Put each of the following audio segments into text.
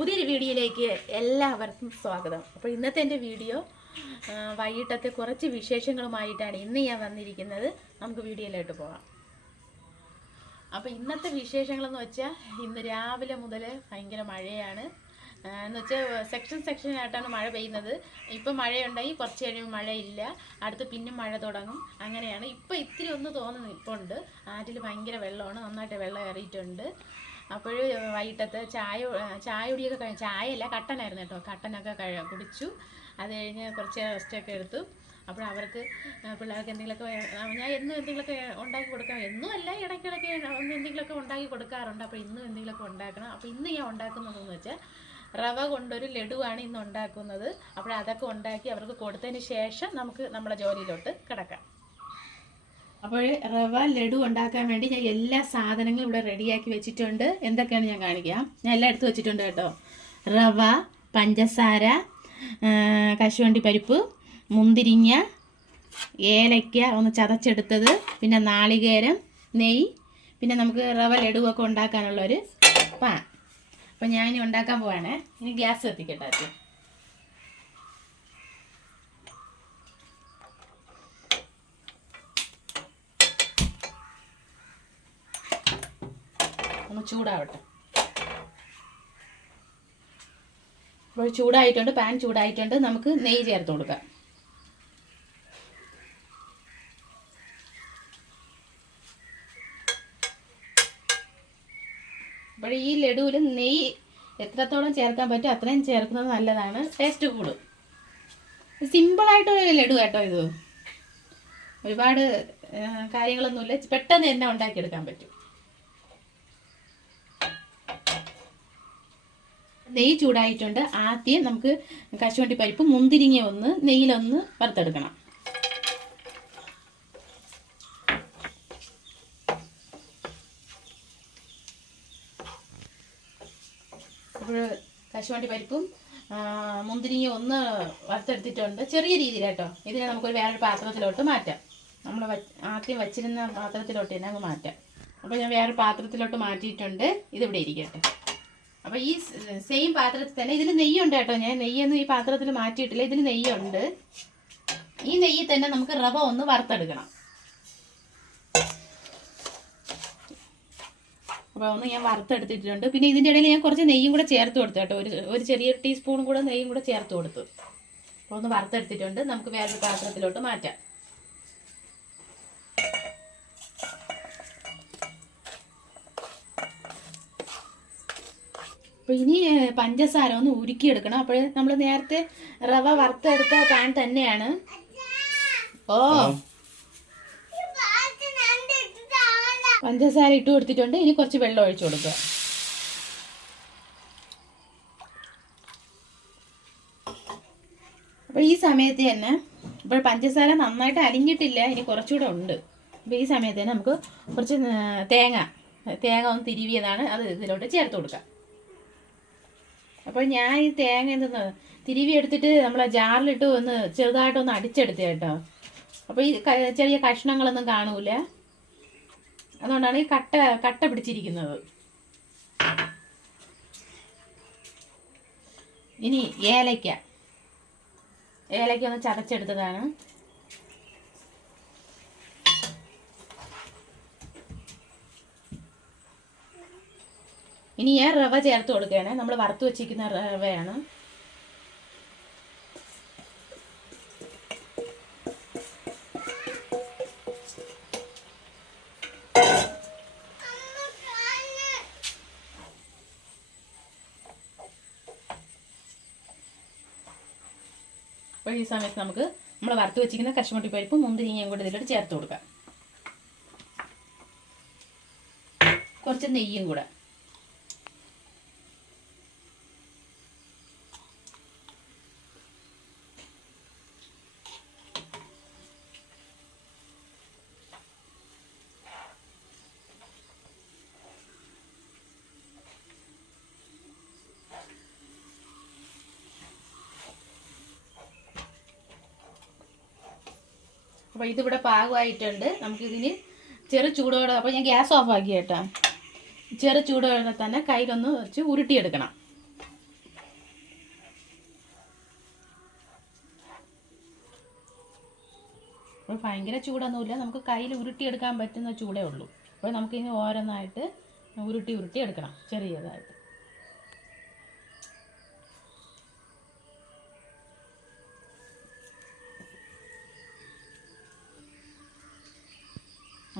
പുതിയൊരു വീഡിയോയിലേക്ക് എല്ലാവർക്കും സ്വാഗതം. അപ്പോൾ ഇന്നത്തെ എന്റെ വീഡിയോ വൈകിട്ടത്തെ കുറച്ച് വിശേഷങ്ങളുമായിട്ടാണ് ഇന്ന് ഞാൻ വന്നിരിക്കുന്നത്. നമുക്ക് വീഡിയോയിലോട്ട് പോകാം അപ്പോൾ ഇന്നത്തെ വിശേഷങ്ങളെന്ന് വെച്ചാൽ ഇന്ന് രാവിലെ മുതൽ ഭയങ്കര മഴയാണ്. എന്ന് വെച്ചാൽ സെക്ഷൻ സെക്ഷനായിട്ടാണ് മഴ പെയ്യുന്നത്. ഇപ്പം മഴയുണ്ടെങ്കിൽ കുറച്ച് കഴിയുമ്പോൾ മഴയില്ല. അടുത്ത് പിന്നെ മഴ തുടങ്ങും. അങ്ങനെയാണ്. ഇപ്പം ഇത്തിരി ഒന്ന് തോന്നുന്നു ഇപ്പോൾ ഉണ്ട് ആറ്റിൽ ഭയങ്കര വെള്ളമാണ്. നന്നായിട്ട് വെള്ളം ഏറിയിട്ടുണ്ട് അപ്പോൾ വൈകിട്ടത്തെ ചായ ചായ കുടിയൊക്കെ കഴിഞ്ഞു ചായയല്ല കട്ടനായിരുന്നു കേട്ടോ. കട്ടനൊക്കെ കഴി കുടിച്ചു. അത് കഴിഞ്ഞ് കുറച്ച് റെസ്റ്റൊക്കെ എടുത്തു. അപ്പോൾ അവർക്ക് പിള്ളേർക്ക് എന്തെങ്കിലുമൊക്കെ ഞാൻ എന്നും എന്തെങ്കിലുമൊക്കെ ഉണ്ടാക്കി കൊടുക്കാം എന്നും അല്ല ഇടയ്ക്കിടയ്ക്ക് ഒന്ന് എന്തെങ്കിലുമൊക്കെ ഉണ്ടാക്കി കൊടുക്കാറുണ്ട്. അപ്പോൾ ഇന്നും എന്തെങ്കിലുമൊക്കെ ഉണ്ടാക്കണം. അപ്പോൾ ഇന്ന് ഞാൻ ഉണ്ടാക്കുന്നതെന്ന് വെച്ചാൽ റവ കൊണ്ടൊരു ലഡുവാണ് ഇന്ന് ഉണ്ടാക്കുന്നത്. അപ്പോൾ അതൊക്കെ ഉണ്ടാക്കി അവർക്ക് കൊടുത്തതിന് ശേഷം നമുക്ക് നമ്മളെ ജോലിയിലോട്ട് കിടക്കാം. അപ്പോൾ റവ ലഡു ഉണ്ടാക്കാൻ വേണ്ടി ഞാൻ എല്ലാ സാധനങ്ങളും ഇവിടെ റെഡിയാക്കി വെച്ചിട്ടുണ്ട്. എന്തൊക്കെയാണ് ഞാൻ കാണിക്കാം ഞാൻ എല്ലാം എടുത്ത് വെച്ചിട്ടുണ്ട് കേട്ടോ. റവ പഞ്ചസാര കശുവണ്ടി പരിപ്പ് മുന്തിരിങ്ങ ഏലയ്ക്ക ഒന്ന് ചതച്ചെടുത്തത് പിന്നെ നാളികേരം നെയ് പിന്നെ നമുക്ക് റവ ലഡുവൊക്കെ ഉണ്ടാക്കാനുള്ളൊരു പാൻ അപ്പം ഞാൻ ഉണ്ടാക്കാൻ പോവാണേ. ഇനി ഗ്യാസ് കത്തിക്കട്ടെ ഒന്ന് ചൂടാവട്ടെ. അപ്പോൾ ചൂടായിട്ടുണ്ട് പാൻ ചൂടായിട്ടുണ്ട്. നമുക്ക് നെയ്യ് ചേർത്ത് കൊടുക്കാം. അപ്പോൾ ഈ ലഡുവിൽ നെയ്യ് എത്രത്തോളം ചേർക്കാൻ പറ്റും അത്രയും ചേർക്കുന്നത് നല്ലതാണ്. ടേസ്റ്റ് കൂടും. സിമ്പിളായിട്ടൊരു ലഡു കേട്ടോ ഇത്. ഒരുപാട് കാര്യങ്ങളൊന്നുമില്ല. പെട്ടെന്ന് തന്നെ ഉണ്ടാക്കിയെടുക്കാൻ പറ്റും. നെയ്യ് ചൂടായിട്ടുണ്ട്. ആദ്യം നമുക്ക് കശുവണ്ടി പരിപ്പ് മുന്തിരിങ്ങ ഒന്ന് നെയ്യിലൊന്ന് വറുത്തെടുക്കണം. കശുവണ്ടി പരിപ്പും മുന്തിരിങ്ങ ഒന്ന് വറുത്തെടുത്തിട്ടുണ്ട്. ചെറിയ രീതിയിൽ ഇതിനെ നമുക്കൊരു വേറൊരു പാത്രത്തിലോട്ട് മാറ്റാം. നമ്മൾ ആദ്യം വച്ചിരുന്ന പാത്രത്തിലോട്ട് തന്നെ അങ്ങ് മാറ്റാം. അപ്പോൾ ഞാൻ വേറൊരു പാത്രത്തിലോട്ട് മാറ്റിയിട്ടുണ്ട്. ഇതിവിടെ ഇരിക്കട്ടെ. അപ്പോൾ ഈ സെയിം പാത്രത്തിൽ തന്നെ ഇതിൽ നെയ്യുണ്ട് കേട്ടോ ഞാൻ. നെയ്യൊന്നും ഈ പാത്രത്തിൽ മാറ്റിയിട്ടില്ല. ഇതിൽ നെയ്യുണ്ട്. ഈ നെയ്യിൽ തന്നെ നമുക്ക് റവ ഒന്ന് വറുത്തെടുക്കണം. അപ്പോൾ ഒന്ന് ഞാൻ വറുത്തെടുത്തിട്ടുണ്ട്. പിന്നെ ഇതിന്റെ ഇടയിൽ ഞാൻ കുറച്ച് നെയ്യും കൂടെ ചേർത്ത് കൊടുത്തു കേട്ടോ. ഒരു ഒരു ചെറിയ ടീസ്പൂൺ കൂടെ നെയ്യും കൂടെ ചേർത്ത് കൊടുത്തു. അപ്പോൾ ഒന്ന് വറുത്തെടുത്തിട്ടുണ്ട്. നമുക്ക് വേറൊരു പാത്രത്തിലോട്ട് മാറ്റാം. അപ്പോൾ ഇനി പഞ്ചസാര ഒന്ന് ഉരുക്കിയെടുക്കണം. അപ്പോൾ നമ്മൾ നേരത്തെ റവ വറുത്തെടുത്ത പാൻ തന്നെയാണ്. ഓ. പഞ്ചസാര ഇട്ട് കൊടുത്തിട്ടുണ്ട്. ഇനി കുറച്ച് വെള്ളം ഒഴിച്ചു കൊടുക്കുക. അപ്പോൾ ഈ സമയത്ത് തന്നെ ഇപ്പോൾ പഞ്ചസാര നന്നായിട്ട് അലിഞ്ഞിട്ടില്ല. ഇനി കുറച്ചുകൂടെ ഉണ്ട്. അപ്പോൾ ഈ സമയത്ത് തന്നെ നമുക്ക് കുറച്ച് തേങ്ങ തേങ്ങ ഒന്ന് തിരിവിയതാണ്. അത് ഇതിലോട്ട് ചേർത്ത് കൊടുക്കാം. അപ്പോൾ ഞാൻ ഈ തേങ്ങ എന്തെന്ന് തിരുവി എടുത്തിട്ട് നമ്മളെ ജാറിലിട്ട് ഒന്ന് ചെറുതായിട്ടൊന്ന് അടിച്ചെടുത്തേ കേട്ടോ. അപ്പോൾ ഈ ചെറിയ കഷ്ണങ്ങളൊന്നും കാണൂല. അതുകൊണ്ടാണ് ഈ കട്ട കട്ട പിടിച്ചിരിക്കുന്നത്. ഇനി ഏലയ്ക്ക. ഏലയ്ക്ക ഒന്ന് ചതച്ചെടുത്തതാണ്. ഇനി ഞാൻ റവ ചേർത്ത് കൊടുക്കുകയാണ്. നമ്മൾ വറുത്ത് വെച്ചിരിക്കുന്ന റവയാണ്. ഈ സമയത്ത് നമുക്ക് നമ്മൾ വറുത്ത് വെച്ചിരിക്കുന്ന കശുമട്ടി പരിപ്പും മുന്തിരിങ്ങയും കൂടി ഇതിലോട്ട് ചേർത്ത് കൊടുക്കാം. കുറച്ച് നെയ്യും കൂടെ. അപ്പോൾ ഇതിവിടെ പാകമായിട്ടുണ്ട്. നമുക്കിതിന് ചെറു ചൂടോടെ അപ്പോൾ ഞാൻ ഗ്യാസ് ഓഫ് ആക്കി കേട്ടോ. ചെറു ചൂടോടെ തന്നെ കയ്യിലൊന്ന് വെച്ച് ഉരുട്ടിയെടുക്കണം. അപ്പോൾ ഭയങ്കര ചൂടൊന്നുമില്ല. നമുക്ക് കയ്യിൽ ഉരുട്ടിയെടുക്കാൻ പറ്റുന്ന ചൂടേ ഉള്ളൂ. അപ്പോൾ നമുക്കിനി ഓരോന്നായിട്ട് ഉരുട്ടി ഉരുട്ടി എടുക്കണം ചെറിയതായിട്ട്.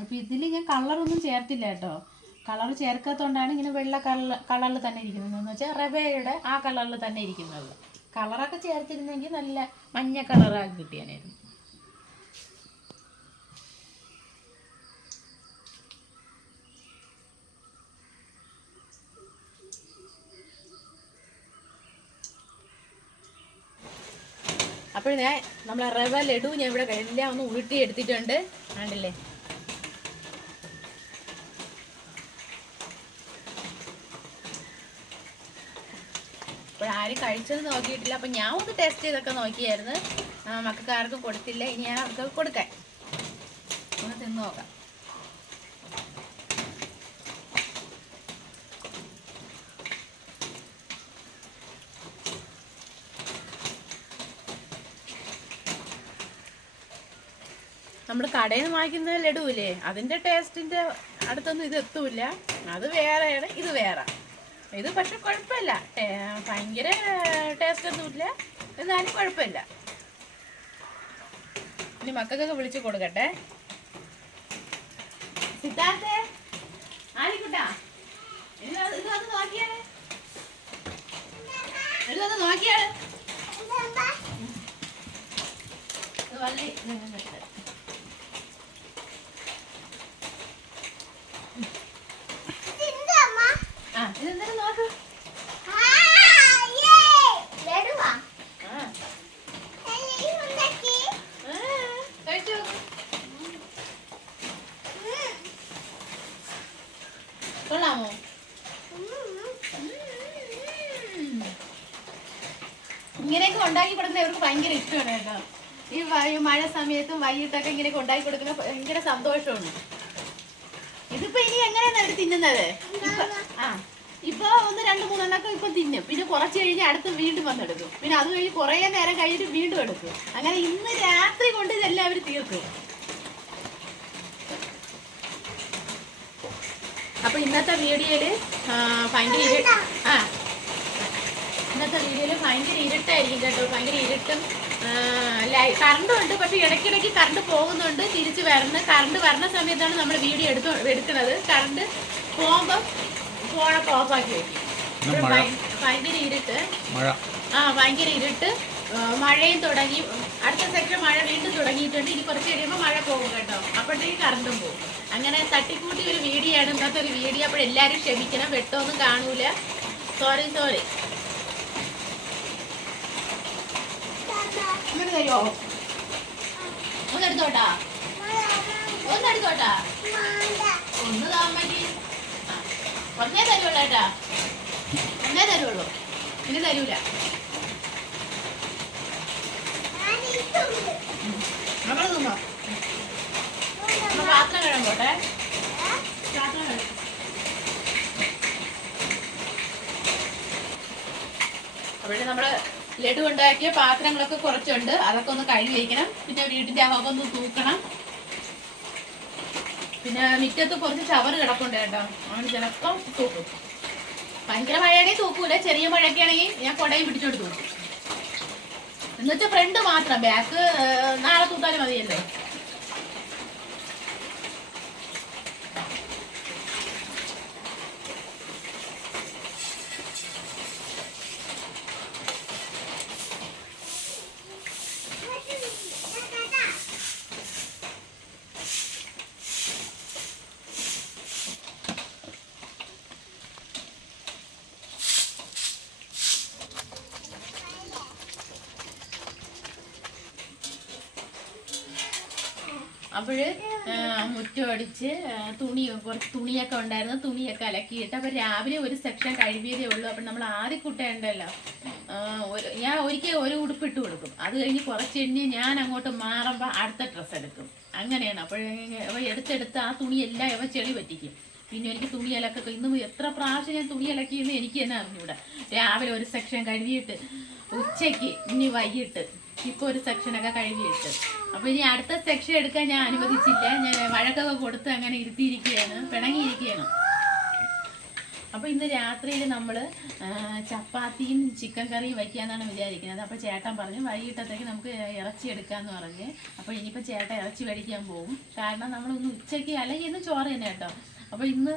അപ്പോൾ ഇതിൽ ഞാൻ കളറൊന്നും ചേർത്തില്ല കേട്ടോ. കളർ ചേർക്കാത്തതുകൊണ്ടാണ് ഇങ്ങനെ വെള്ള കളർ കളറിൽ തന്നെ ഇരിക്കുന്നത്. എന്ന് വെച്ചാൽ റവയുടെ ആ കളറിൽ തന്നെ ഇരിക്കുന്നത്. കളറൊക്കെ ചേർത്തിരുന്നെങ്കിൽ നല്ല മഞ്ഞ കളറാക്കി കിട്ടിയാനായിരുന്നു അപ്പോൾ ഞാൻ നമ്മളെ റവ ലഡു ഞാൻ ഇവിടെ എല്ലാം ഒന്ന് ഉരുട്ടി എടുത്തിട്ടുണ്ട്. കണ്ടില്ലേ? ആരും കഴിച്ചത് നോക്കിയിട്ടില്ല. അപ്പം ഞാൻ ഒന്ന് ടേസ്റ്റ് ചെയ്തൊക്കെ നോക്കിയായിരുന്നു. മക്കൾക്കാർക്ക് മക്കൾക്ക് കൊടുത്തില്ല. ഇനി ഞാൻ അവർക്ക് കൊടുക്കാൻ. ഒന്ന് തിന്ന് നോക്കാം. നമ്മൾ കടയിൽ നിന്ന് വാങ്ങിക്കുന്ന ലഡുവില്ലേ? അതിന്റെ ടേസ്റ്റിന്റെ അടുത്തൊന്നും ഇത് എത്തൂല അത് വേറെയാണ് ഇത് വേറെ. ഇത് പക്ഷെ കുഴപ്പമില്ല. ഭയങ്കര ടേസ്റ്റ് ഒന്നുമില്ല. എന്നാലും കുഴപ്പമില്ല. ഇനി മക്കൾക്കൊക്കെ വിളിച്ച് കൊടുക്കട്ടെ. സിദ്ധാർത്ഥേ ആലിക്കുട്ടാ ഇത് വന്ന് ഇത് വന്ന് നോക്കിയാണ് ഇത് നോക്കിയാണ് വള്ളി ഇത് ഇങ്ങനെ ഇട്ട്. ആ ഇതെന്തായാലും നോക്ക് ആ ആ, കഴിച്ചു നോക്ക്. കൊള്ളാമോ. ഇങ്ങനെയൊക്കെ ഉണ്ടാക്കി കൊടുക്കുന്ന ഇവർക്ക് ഭയങ്കര ഇഷ്ടമാണ് കേട്ടോ. ഈ മഴ സമയത്തും വൈകിട്ടൊക്കെ ഇങ്ങനെയൊക്കെ ഉണ്ടാക്കി കൊടുക്കുന്ന ഭയങ്കര സന്തോഷമാണ്. ഇതിപ്പോ ഇനി എങ്ങനെയാണ് അവർ തിന്നുന്നത്? ആ. ഇപ്പൊ ഒന്ന് രണ്ട് മൂന്നെണ്ണൊക്കെ ഇപ്പൊ തിന്നും. പിന്നെ കുറച്ച് കഴിഞ്ഞ് അടുത്ത് വീണ്ടും വന്നെടുക്കും. പിന്നെ അത് കഴിഞ്ഞ് കുറേ നേരം കഴിഞ്ഞിട്ട് വീണ്ടും എടുക്കും. അങ്ങനെ ഇന്ന് രാത്രി കൊണ്ട് ഇതെല്ലാം അവർ തീർക്കും. അപ്പൊ ഇന്നത്തെ വീഡിയോയിൽ ഭയങ്കര ആ. ഇന്നത്തെ വീഡിയോയിൽ ഭയങ്കര ഇരുട്ടായിരിക്കും കേട്ടോ. ഭയങ്കര ഇരുട്ടും കറണ്ടും ഉണ്ട്. പക്ഷെ ഇടയ്ക്കിടയ്ക്ക് കറണ്ട് പോകുന്നുണ്ട്. തിരിച്ച് വരുന്ന കറണ്ട് വരുന്ന സമയത്താണ് നമ്മൾ വീഡിയോ എടുത്തു എടുക്കുന്നത്. കറണ്ട് പോകുമ്പോൾ ഫോണൊക്കെ ഓഫാക്കി വെക്കും. ഭയങ്കര ഇരുട്ട്. മഴ. ആ ഭയങ്കര ഇരുട്ട്. ആ, മഴയും തുടങ്ങി. അടുത്ത സെക്ഷൻ മഴ വീണ്ടും തുടങ്ങിയിട്ടുണ്ട്. ഇനി കുറച്ച് കഴിയുമ്പോൾ മഴ പോകും കേട്ടോ. അപ്പോഴത്തേക്ക് കറണ്ടും പോകും. അങ്ങനെ തട്ടിക്കൂട്ടി ഒരു വീഡിയോ ആണ് ഇന്നത്തെ ഒരു വീഡിയോ. അപ്പോൾ എല്ലാവരും ക്ഷമിക്കണം. വെട്ടമൊന്നും കാണൂല. സോറി സോറി ഇങ്ങോട്ട് തരുമോ ഒന്നെടുത്തോട്ടാ. ഒന്നെടുത്തോട്ടാ. ഒന്ന് താമറ്റി ഒന്നേ തരുള്ളൂ ഏട്ടാ. ഒന്നേ തരുള്ളൂ. ഇനി തരൂല. അവിടെ നമ്മൾ ലഡു ഉണ്ടാക്കിയ പാത്രങ്ങളൊക്കെ കുറച്ചുണ്ട്. അതൊക്കെ ഒന്ന് കഴുകി വയ്ക്കണം പിന്നെ വീട്ടിന്റെ അകമൊക്കെ ഒന്ന് തൂക്കണം. പിന്നെ മിറ്റത്ത് കുറച്ച് ചവർ കിടപ്പുണ്ട് കേട്ടോ. അങ്ങനെ ചിലപ്പം തൂക്കും. ഭയങ്കര മഴയാണെങ്കിൽ തൂക്കൂല. ചെറിയ മഴയൊക്കെ ആണെങ്കിൽ ഞാൻ കൊടയും പിടിച്ചോണ്ട് തൂക്കും. ഫ്രണ്ട് മാത്രം. ബാക്ക് നാളെ തൂത്താലും മതിയല്ലോ അപ്പോഴ് മുറ്റം അടിച്ച് തുണി കുറച്ച് തുണിയൊക്കെ ഉണ്ടായിരുന്നു. തുണിയൊക്കെ അലക്കിയിട്ട്. അപ്പോൾ രാവിലെ ഒരു സെക്ഷൻ കഴുകിയതേ ഉള്ളൂ. അപ്പം നമ്മൾ ആദ്യം കുട്ടയുണ്ടല്ലോ ഞാൻ ഒരിക്കൽ ഒരു ഉടുപ്പ് ഇട്ട് കൊടുക്കും. അത് കഴിഞ്ഞ് കുറച്ച് കഴിഞ്ഞ് ഞാൻ അങ്ങോട്ട് മാറുമ്പോൾ അടുത്ത ഡ്രസ്സ് എടുക്കും. അങ്ങനെയാണ്. അപ്പോൾ ഇവ എടുത്തെടുത്ത് ആ തുണിയെല്ലാം ഇവ ചെളി പറ്റിക്കും. പിന്നെ എനിക്ക് തുണി അലക്കൊക്കെ ഇന്നും എത്ര പ്രാവശ്യം ഞാൻ തുണി അലക്കിയെന്ന് എനിക്ക് തന്നെ അറിഞ്ഞൂടാ. രാവിലെ ഒരു സെക്ഷൻ കഴുകിയിട്ട് ഉച്ചയ്ക്ക് ഇനി വൈകിട്ട് ഇപ്പോൾ ഒരു സെക്ഷൻ സെക്ഷനൊക്കെ കഴുകിയിട്ട് അപ്പോൾ ഇനി അടുത്ത സെക്ഷൻ എടുക്കാൻ ഞാൻ അനുവദിച്ചില്ല. ഞാൻ വഴക്കൊക്കെ കൊടുത്ത് അങ്ങനെ ഇരുത്തിയിരിക്കുകയാണ്. പിണങ്ങിയിരിക്കുകയാണ്. അപ്പോൾ ഇന്ന് രാത്രിയിൽ നമ്മൾ ചപ്പാത്തിയും ചിക്കൻ കറിയും വയ്ക്കാന്നാണ് വിചാരിക്കുന്നത്. അപ്പോൾ ചേട്ടൻ പറഞ്ഞു വൈകിട്ടത്തേക്ക് നമുക്ക് ഇറച്ചി എടുക്കാമെന്ന് പറഞ്ഞ്. അപ്പോൾ ഇനിയിപ്പോൾ ചേട്ടൻ ഇറച്ചി മേടിക്കാൻ പോകും കാരണം നമ്മളൊന്ന് ഉച്ചയ്ക്ക് അല്ലെങ്കിൽ ഇന്ന് ചോറ് തന്നെ കേട്ടോ. അപ്പോൾ ഇന്ന്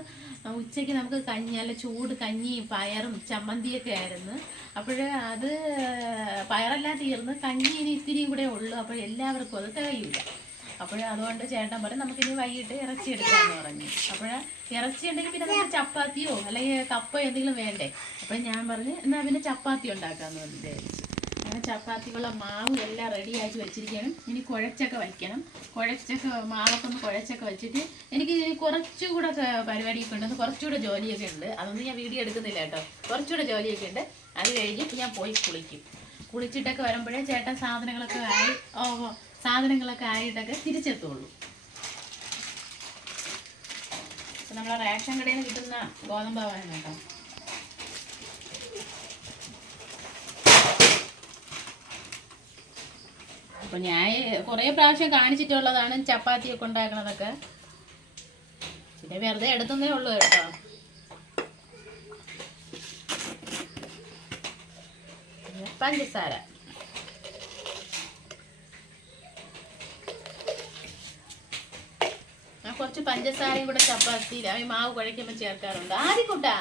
ഉച്ചയ്ക്ക് നമുക്ക് കഞ്ഞി അല്ല ചൂട് കഞ്ഞി പയറും ചമ്മന്തിയൊക്കെ ആയിരുന്നു. അപ്പോൾ അത് പയറെല്ലാം തീർന്ന് കഞ്ഞി ഇനി ഇത്തിരി കൂടെ ഉള്ളൂ. അപ്പോൾ എല്ലാവർക്കും അത് തികയില്ല അപ്പോൾ അതുകൊണ്ട് ചേട്ടൻ പറയും നമുക്കിനി വൈകിട്ട് ഇറച്ചി എടുക്കാമെന്ന് പറഞ്ഞു. അപ്പോൾ ഇറച്ചി ഉണ്ടെങ്കിൽ പിന്നെ നമുക്ക് ചപ്പാത്തിയോ അല്ലെങ്കിൽ കപ്പയോ എന്തെങ്കിലും വേണ്ടേ? അപ്പോൾ ഞാൻ പറഞ്ഞു എന്നാൽ പിന്നെ ചപ്പാത്തി ഉണ്ടാക്കാമെന്ന് വിചാരിച്ചു. അങ്ങനെ ചപ്പാത്തിക്കുള്ള മാവ് എല്ലാം റെഡിയാക്കി വെച്ചിരിക്കണം ഇനി കുഴച്ചൊക്കെ വയ്ക്കണം. കുഴച്ചൊക്കെ മാവൊക്കെ ഒന്ന് കുഴച്ചൊക്കെ വെച്ചിട്ട് എനിക്ക് കുറച്ചുകൂടെ പരിപാടിയൊക്കെ ഉണ്ട്. കുറച്ചുകൂടെ ജോലിയൊക്കെ ഉണ്ട്. അതൊന്നും ഞാൻ വീഡിയോ എടുക്കുന്നില്ല കേട്ടോ. കുറച്ചുകൂടെ ജോലിയൊക്കെ ഉണ്ട്. അത് കഴിഞ്ഞിട്ട് ഞാൻ പോയി കുളിക്കും. കുളിച്ചിട്ടൊക്കെ വരുമ്പോഴേ ചേട്ടൻ സാധനങ്ങളൊക്കെ ആയി ഓ സാധനങ്ങളൊക്കെ ആയിട്ടൊക്കെ തിരിച്ചെത്തുള്ളൂ. നമ്മളെ റേഷൻ കടയിൽ നിന്ന് കിട്ടുന്ന ഗോതമ്പാവാണ് കേട്ടോ. അപ്പൊ ഞാൻ കുറേ പ്രാവശ്യം കാണിച്ചിട്ടുള്ളതാണ് ചപ്പാത്തിയൊക്കെ ഉണ്ടാക്കണതൊക്കെ. പിന്നെ വെറുതെ എടുത്തതേ ഉള്ളൂ കേട്ടോ. പഞ്ചസാര. ഞാൻ കുറച്ച് പഞ്ചസാരയും കൂടെ ചപ്പാത്തിയിൽ ഈ മാവ് കുഴയ്ക്കുമ്പോൾ ചേർക്കാറുണ്ട്. ആദ്യക്കൂട്ടാ.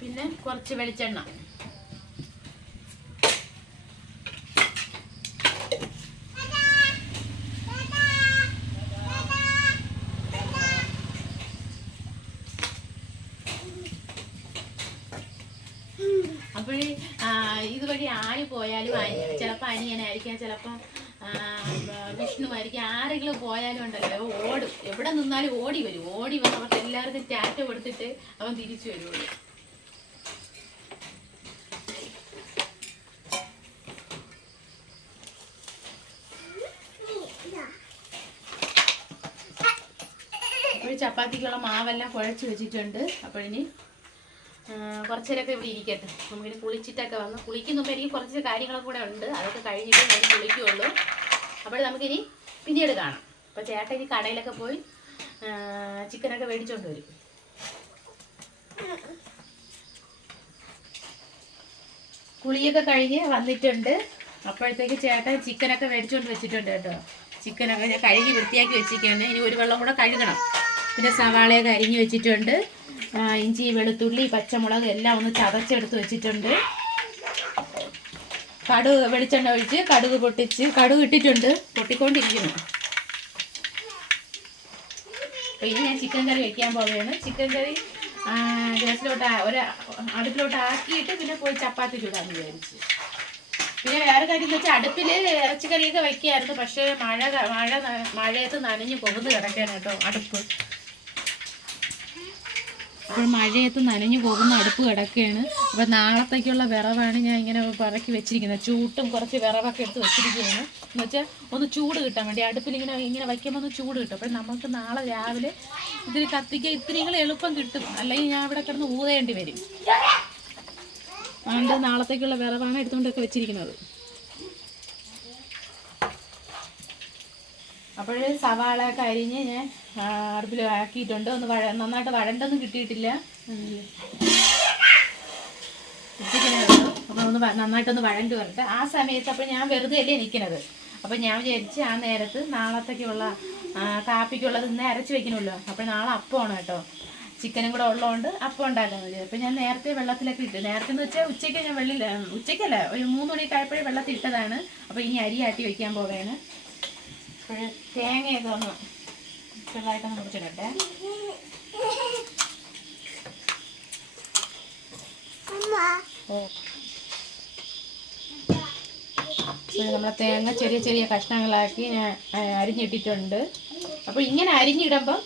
പിന്നെ കുറച്ച് വെളിച്ചെണ്ണ. അപ്പോഴേ ഇതുവഴി ആര് പോയാലും ചിലപ്പോൾ അനിയനായിരിക്കാം ചിലപ്പം വിഷ്ണുവായിരിക്കും ആരെങ്കിലും പോയാലും ഉണ്ടല്ലോ ഓടും. എവിടെ നിന്നാലും ഓടി വരും. ഓടി വന്ന് അവർക്ക് എല്ലാവർക്കും ടാറ്റ കൊടുത്തിട്ട് അവൻ തിരിച്ചു വരുള്ളൂ. ചപ്പാത്തിക്കുള്ള മാവെല്ലാം കുഴച്ച് വെച്ചിട്ടുണ്ട്. അപ്പോഴിനി കുറച്ചേരൊക്കെ ഇവിടെ ഇരിക്കട്ടെ. നമുക്കിനി കുളിച്ചിട്ടൊക്കെ വന്ന്. കുളിക്കുമ്പോൾ എനിക്ക് കുറച്ച് കാര്യങ്ങളൊക്കെ കൂടെ ഉണ്ട്. അതൊക്കെ കഴിഞ്ഞിട്ട് ഞാൻ കുളിക്കുള്ളൂ. അപ്പോൾ നമുക്കിനി പിന്നീട് കാണാം. അപ്പോൾ ചേട്ടൻ ഇനി കടയിലൊക്കെ പോയി ചിക്കനൊക്കെ മേടിച്ചോണ്ട് വരും. കുളിയൊക്കെ കഴിഞ്ഞ് വന്നിട്ടുണ്ട്. അപ്പോഴത്തേക്ക് ചേട്ടൻ ചിക്കനൊക്കെ മേടിച്ചോണ്ട് വെച്ചിട്ടുണ്ട് കേട്ടോ. ചിക്കനൊക്കെ ഞാൻ കഴുകി വൃത്തിയാക്കി വെച്ചിരിക്കുകയാണ്. ഇനി ഒരു വെള്ളം കൂടെ കഴുകണം. പിന്നെ സവാളയൊക്കെ അരിഞ്ഞ് വെച്ചിട്ടുണ്ട്. ഇഞ്ചി വെളുത്തുള്ളി പച്ചമുളക് എല്ലാം ഒന്ന് ചതച്ചെടുത്ത് വെച്ചിട്ടുണ്ട്. കടുക് വെളിച്ചെണ്ണ ഒഴിച്ച് കടുക് പൊട്ടിച്ച് കടുക് ഇട്ടിട്ടുണ്ട്. പൊട്ടിക്കൊണ്ടിരിക്കുന്നു. അപ്പോൾ ഇനി ഞാൻ ചിക്കൻ കറി വെക്കാൻ പോവുകയാണ്. ചിക്കൻ കറി ഗ്യാസിലോട്ട് ഒരു അടുപ്പിലോട്ട് ആക്കിയിട്ട് പിന്നെ പോയി ചപ്പാത്തി ചൂടാന്ന് വിചാരിച്ചു. പിന്നെ വേറെ കാര്യം എന്ന് വെച്ചാൽ അടുപ്പിൽ ഇറച്ചിക്കറിയൊക്കെ വെക്കായിരുന്നു. പക്ഷേ മഴ മഴ മഴയത്ത് നനഞ്ഞ് പോകുന്നു കിടക്കാണ് കേട്ടോ അടുപ്പ്. അപ്പോൾ മഴയത്ത് നനഞ്ഞു പോകുന്ന അടുപ്പ് കിടക്കുകയാണ് അപ്പോൾ നാളത്തേക്കുള്ള വിറവാണ് ഞാൻ ഇങ്ങനെ പറക്കി വെച്ചിരിക്കുന്നത്. ചൂട്ടും കുറച്ച് വിറവൊക്കെ എടുത്ത് വെച്ചിരിക്കുകയാണ്. എന്ന് വെച്ചാൽ ഒന്ന് ചൂട് കിട്ടാൻ വേണ്ടി അടുപ്പിൽ ഇങ്ങനെ ഇങ്ങനെ വയ്ക്കുമ്പോൾ ഒന്ന് ചൂട് കിട്ടും. അപ്പോൾ നമുക്ക് നാളെ രാവിലെ ഇതിൽ കത്തിക്കാൻ ഇത്രയും എളുപ്പം കിട്ടും. അല്ലെങ്കിൽ ഞാൻ ഇവിടെ കിടന്ന് ഊതേണ്ടി വരും. അതുകൊണ്ട് നാളത്തേക്കുള്ള വിറവാണ് എടുത്തുകൊണ്ടൊക്കെ വെച്ചിരിക്കുന്നത്. അപ്പോൾ സവാള ഒക്കെ അരിഞ്ഞ് ഞാൻ അടുപ്പിൽ ആക്കിയിട്ടുണ്ട്. ഒന്ന് വഴ നന്നായിട്ട് വഴണ്ടൊന്നും കിട്ടിയിട്ടില്ല. അപ്പം ഒന്ന് നന്നായിട്ടൊന്ന് വഴണ്ട് വരട്ടെ. ആ സമയത്ത് അപ്പോൾ ഞാൻ വെറുതെ അല്ലേ നിൽക്കുന്നത് അപ്പോൾ ഞാൻ വിചാരിച്ച് ആ നേരത്ത് നാളത്തേക്കുള്ള കാപ്പിക്കുള്ളത് ഇന്ന് അരച്ച് വെക്കണമല്ലോ. അപ്പോൾ നാളെ അപ്പമാണ് കേട്ടോ. ചിക്കനും കൂടെ ഉള്ളതുകൊണ്ട് അപ്പം ഉണ്ടായിരുന്നു വിചാരിച്ചു. അപ്പോൾ ഞാൻ നേരത്തെ വെള്ളത്തിലൊക്കെ ഇട്ട് നേരത്തെ എന്ന് വെച്ചാൽ ഉച്ചയ്ക്ക് ഞാൻ വെള്ളില്ല ഉച്ചയ്ക്കല്ല ഒരു മൂന്ന് മണിയൊക്കെ ആയപ്പോഴേ വെള്ളത്തിൽ ഇട്ടതാണ് അപ്പോൾ ഇനി അരി ആട്ടി വയ്ക്കാൻ പോവുകയാണ് തേങ്ങയൊക്കെ ഒന്ന് ചെറുതായിട്ടൊന്ന് മുറിച്ചിടട്ടെ നമ്മളെ തേങ്ങ ചെറിയ ചെറിയ കഷ്ണങ്ങളാക്കി ഞാൻ അരിഞ്ഞിട്ടിട്ടുണ്ട്. അപ്പോൾ ഇങ്ങനെ അരിഞ്ഞിടുമ്പം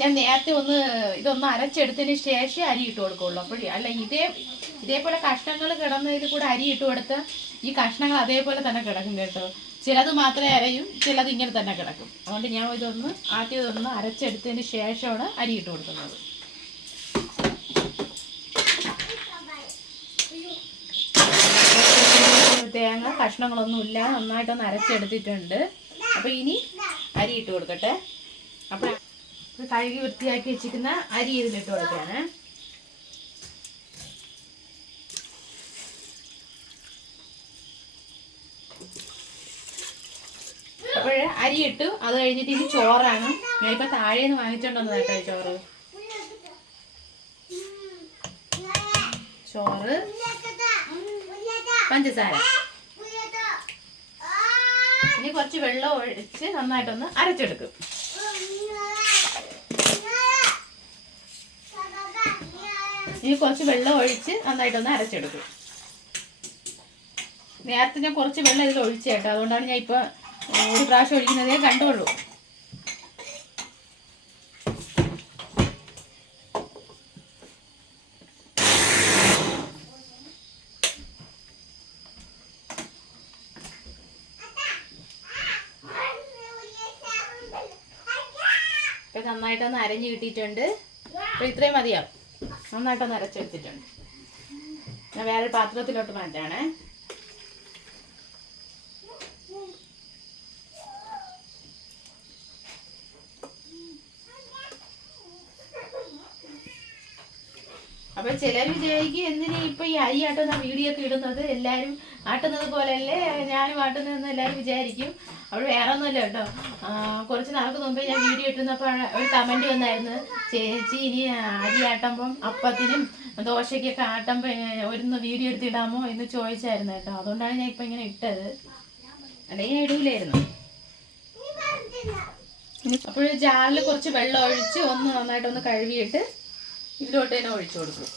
ഞാൻ നേരത്തെ ഒന്ന് ഇതൊന്ന് അരച്ചെടുത്തതിന് ശേഷം അരി ഇട്ട് കൊടുക്കുള്ളൂ. അപ്പോൾ അല്ല ഇതേ ഇതേപോലെ കഷ്ണങ്ങൾ കിടന്നതിൽ കൂടെ അരി ഇട്ട് കൊടുത്ത് ഈ കഷ്ണങ്ങൾ അതേപോലെ തന്നെ കിടക്കും കേട്ടോ. ചിലത് മാത്രമേ അരയും ചിലത് ഇങ്ങനെ തന്നെ കിടക്കും. അതുകൊണ്ട് ഞാൻ ഇതൊന്ന് ആദ്യം ഇതൊന്ന് അരച്ചെടുത്തതിന് ശേഷമാണ് അരി ഇട്ട് കൊടുക്കുന്നത്. തേങ്ങ കഷ്ണങ്ങളൊന്നും ഇല്ല. നന്നായിട്ടൊന്ന് അരച്ചെടുത്തിട്ടുണ്ട്. അപ്പോൾ ഇനി അരി ഇട്ട് കൊടുക്കട്ടെ. അപ്പോൾ ഇത് കഴുകി വൃത്തിയാക്കി വെച്ചിരിക്കുന്ന അരി ഇതിലിട്ട് കൊടുക്കുകയാണ്. അപ്പോൾ അരി ഇട്ടു അത് കഴിഞ്ഞിട്ട് ഇനി ചോറാണ്. ഞാനിപ്പോൾ താഴെ നിന്ന് വാങ്ങിച്ചോണ്ടെന്ന് കേട്ടോ ചോറ്. ചോറ്. പഞ്ചസാര. ഇനി കുറച്ച് വെള്ളം ഒഴിച്ച് നന്നായിട്ടൊന്ന് അരച്ചെടുക്കും. ഇനി കുറച്ച് വെള്ളം ഒഴിച്ച് നന്നായിട്ടൊന്ന് അരച്ചെടുക്കും. നേരത്തെ ഞാൻ കുറച്ച് വെള്ളം ഇതിൽ ഒഴിച്ചേട്ടോ അതുകൊണ്ടാണ് ഞാൻ ഇപ്പോൾ ഒരു പ്രാവശ്യം ഒഴിക്കുന്നതേ കണ്ടുള്ളൂ ഇപ്പം നന്നായിട്ടൊന്ന് അരഞ്ഞു കിട്ടിയിട്ടുണ്ട്. അപ്പൊ ഇത്രയും മതിയാവും. നന്നായിട്ടൊന്ന് അരച്ചെടുത്തിട്ടുണ്ട് ഞാൻ വേറെ പാത്രത്തിലോട്ട് മാറ്റാണേ അപ്പൊ ചിലർ വിചാരിക്കും എന്തിനാ ഇപ്പൊ ഈ അരി ആട്ടുന്ന വീഡിയോ ഒക്കെ ഇടുന്നത്? എല്ലാരും ആട്ടുന്നത് പോലെയല്ലേ ഞാനും ആട്ടുന്നതെന്ന് എല്ലാരും വിചാരിക്കും. അവിടെ വേറെ ഒന്നുമല്ല കേട്ടോ കുറച്ച് നാൾക്ക് മുമ്പേ ഞാൻ വീഡിയോ ഇട്ടുന്നപ്പോൾ ഒരു കമന്റ് വന്നായിരുന്നു. ചേച്ചി ഇനി അരി ആട്ടുമ്പം അപ്പത്തിനും ദോശയ്ക്കൊക്കെ ആട്ടുമ്പോ ഒരുന്ന് ഒരു വീഡിയോ എടുത്തിടാമോ എന്ന് ചോദിച്ചായിരുന്നു കേട്ടോ. അതുകൊണ്ടാണ് ഞാൻ ഇപ്പൊ ഇങ്ങനെ ഇട്ടത്. അല്ലെങ്കിൽ ഞാൻ ഇടൂലായിരുന്നു. അപ്പോൾ ജാറിൽ കുറച്ച് വെള്ളം ഒഴിച്ച് ഒന്ന് നന്നായിട്ടൊന്ന് കഴുകിയിട്ട് ഇതിലോട്ട് തന്നെ ഒഴിച്ചു കൊടുക്കും.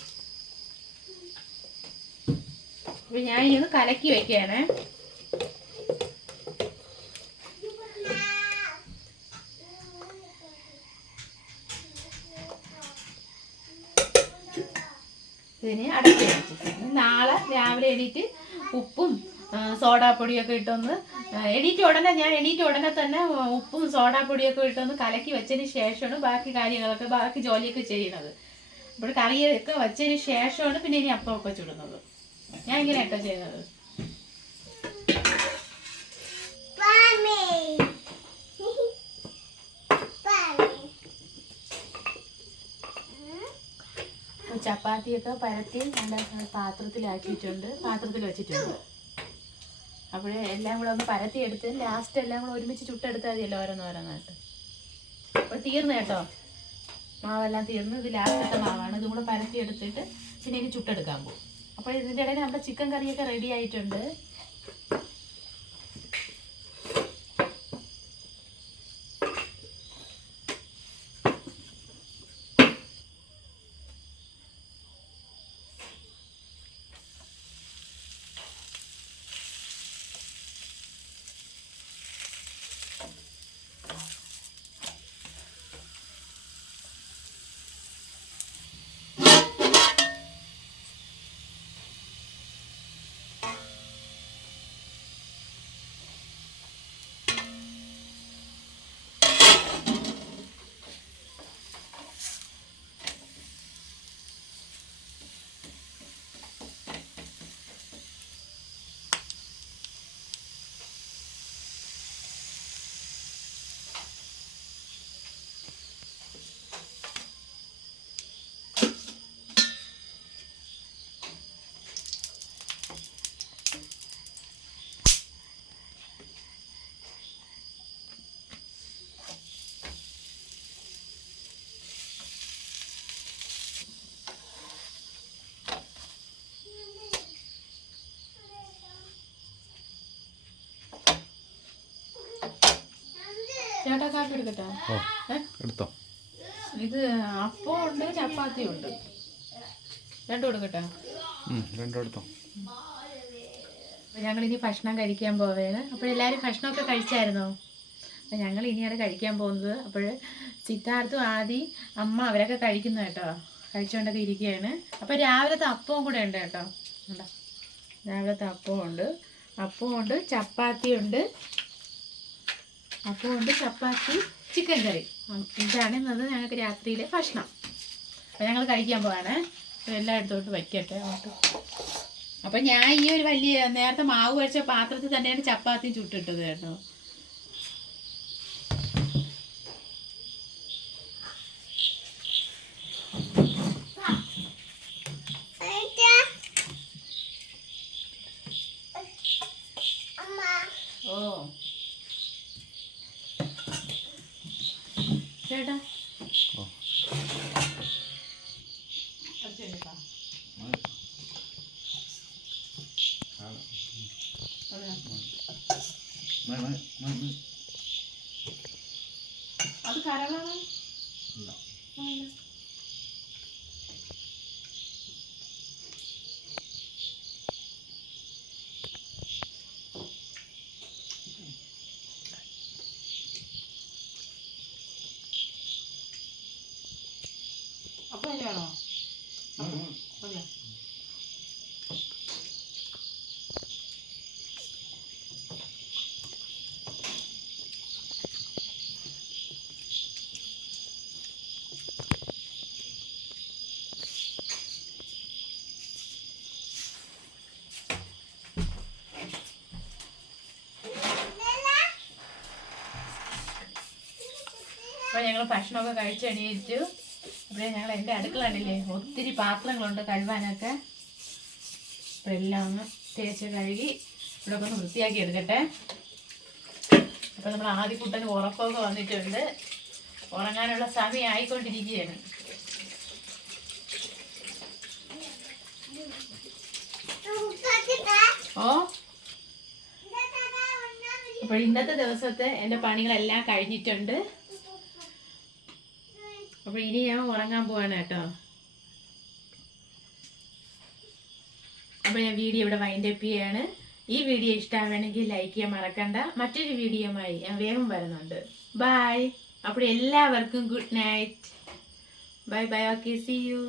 അപ്പൊ ഞാൻ ഇനി ഒന്ന് കലക്കി വെക്കുകയാണേ. ഇതിന് അടച്ചു നാളെ രാവിലെ എണീറ്റ് ഉപ്പും സോഡാപ്പൊടിയൊക്കെ ഇട്ടൊന്ന് എണീറ്റ് ഉടനെ ഞാൻ എണീറ്റ് ഉടനെ തന്നെ ഉപ്പും സോഡാപ്പൊടിയൊക്കെ ഇട്ടൊന്ന് കലക്കി വെച്ചതിന് ശേഷമാണ് ബാക്കി കാര്യങ്ങളൊക്കെ ബാക്കി ജോലിയൊക്കെ ചെയ്യുന്നത്. അപ്പോൾ കറിയൊക്കെ വെച്ചതിന് ശേഷമാണ് പിന്നെ ഇനി അപ്പമൊക്കെ ചുടുന്നത്. ഞാൻ ഇങ്ങനെ ഇങ്ങനെയൊക്കെ ചെയ്യുന്നത് ചപ്പാത്തിയൊക്കെ പരത്തി നല്ല പാത്രത്തിലാക്കിയിട്ടുണ്ട്. പാത്രത്തിൽ വെച്ചിട്ടുണ്ട്. അപ്പോൾ എല്ലാം കൂടെ ഒന്ന് പരത്തി എടുത്ത് ലാസ്റ്റ് എല്ലാം കൂടെ ഒരുമിച്ച് ചുട്ടെടുത്താൽ മതിയല്ലോ ഓരോന്നോരോന്നായിട്ട്. അപ്പോൾ തീർന്നു കേട്ടോ. മാവെല്ലാം തീർന്നു. ഇത് ലാസ്റ്റത്തെ മാവാണ്. ഇതും കൂടെ പരത്തി എടുത്തിട്ട് പിന്നെ എനിക്ക് ചുട്ടെടുക്കാൻ പോകും. അപ്പോൾ ഇതിന്റെ ഇടയിൽ നമ്മുടെ ചിക്കൻ കറിയൊക്കെ റെഡി ആയിട്ടുണ്ട്. ചേട്ടാ കാപ്പി എടുക്കട്ടോ? എടുത്തോ. ഇത് അപ്പം ഉണ്ട് ചപ്പാത്തി ഉണ്ട്. രണ്ടും എടുക്കട്ടെ? രണ്ടും എടുത്തോ. ഞങ്ങൾ ഇനി ഭക്ഷണം കഴിക്കാൻ പോവേണ്. അപ്പോൾ എല്ലാവരും ഭക്ഷണമൊക്കെ കഴിച്ചായിരുന്നോ? അപ്പം ഞങ്ങൾ ഇനിയാണ് കഴിക്കാൻ പോകുന്നത്. അപ്പോൾ സിദ്ധാർത്ഥും ആദി അമ്മ അവരൊക്കെ കഴിക്കുന്നു കേട്ടോ. കഴിച്ചുകൊണ്ടൊക്കെ ഇരിക്കുകയാണ്. അപ്പോൾ രാവിലത്തെ അപ്പവും കൂടെ ഉണ്ട് കേട്ടോ. രാവിലത്തെ അപ്പവും ഉണ്ട്. അപ്പവും ഉണ്ട് ചപ്പാത്തി ഉണ്ട്. അപ്പമുണ്ട് ചപ്പാത്തി ചിക്കൻ കറി. ഇതാണ് ഇന്നത് ഞങ്ങൾക്ക് രാത്രിയിലെ ഭക്ഷണം. അപ്പോൾ ഞങ്ങൾ കഴിക്കാൻ പോവാണ്. അപ്പോൾ എല്ലാം എടുത്തോട്ട് വയ്ക്കട്ടെ അങ്ങോട്ട്. അപ്പം ഞാൻ ഈ ഒരു വലിയ നേരത്തെ മാവ് കഴിച്ച പാത്രത്തിൽ തന്നെയാണ് ചപ്പാത്തി ചുട്ടിട്ടത് കേട്ടോ. ഓ. ചേട്ടാ അത് ചേട്ടാ അതെ. അത് കരവാണ് അപ്പൊ അതിലാണോ മതിയോ അപ്പൊ ഞങ്ങൾ ഭക്ഷണമൊക്കെ കഴിച്ച് എണീറ്റു. ഇവിടെ ഞങ്ങൾ എന്റെ അടുക്കളണ്ടല്ലേ ഒത്തിരി പാത്രങ്ങളുണ്ട് കഴുകാനൊക്കെ അപ്പോൾ എല്ലാം ഒന്ന് തേച്ച് കഴുകി ഇവിടെ ഒന്ന് വൃത്തിയാക്കി എടുക്കട്ടെ. അപ്പോൾ നമ്മൾ ആദ്യക്കൂട്ടന് ഉറക്കമൊക്കെ വന്നിട്ടുണ്ട്. ഉറങ്ങാനുള്ള സമയം ആയിക്കൊണ്ടിരിക്കുകയാണ്. ഓ? അപ്പോൾ ഇന്നത്തെ ദിവസത്തെ എന്റെ പണികളെല്ലാം കഴിഞ്ഞിട്ടുണ്ട്. അപ്പോൾ ഇനി ഞാൻ ഉറങ്ങാൻ പോവാണ് കേട്ടോ. അപ്പോൾ ഞാൻ വീഡിയോ ഇവിടെ വൈൻഡ് അപ്പ് ചെയ്യാണ്. ഈ വീഡിയോ ഇഷ്ടമാണെങ്കിൽ ലൈക്ക് ചെയ്യാൻ മറക്കണ്ട. മറ്റൊരു വീഡിയോയുമായി ഞാൻ വേഗം വരുന്നുണ്ട്. ബൈ അപ്പോൾ എല്ലാവർക്കും good night bye bye okay see you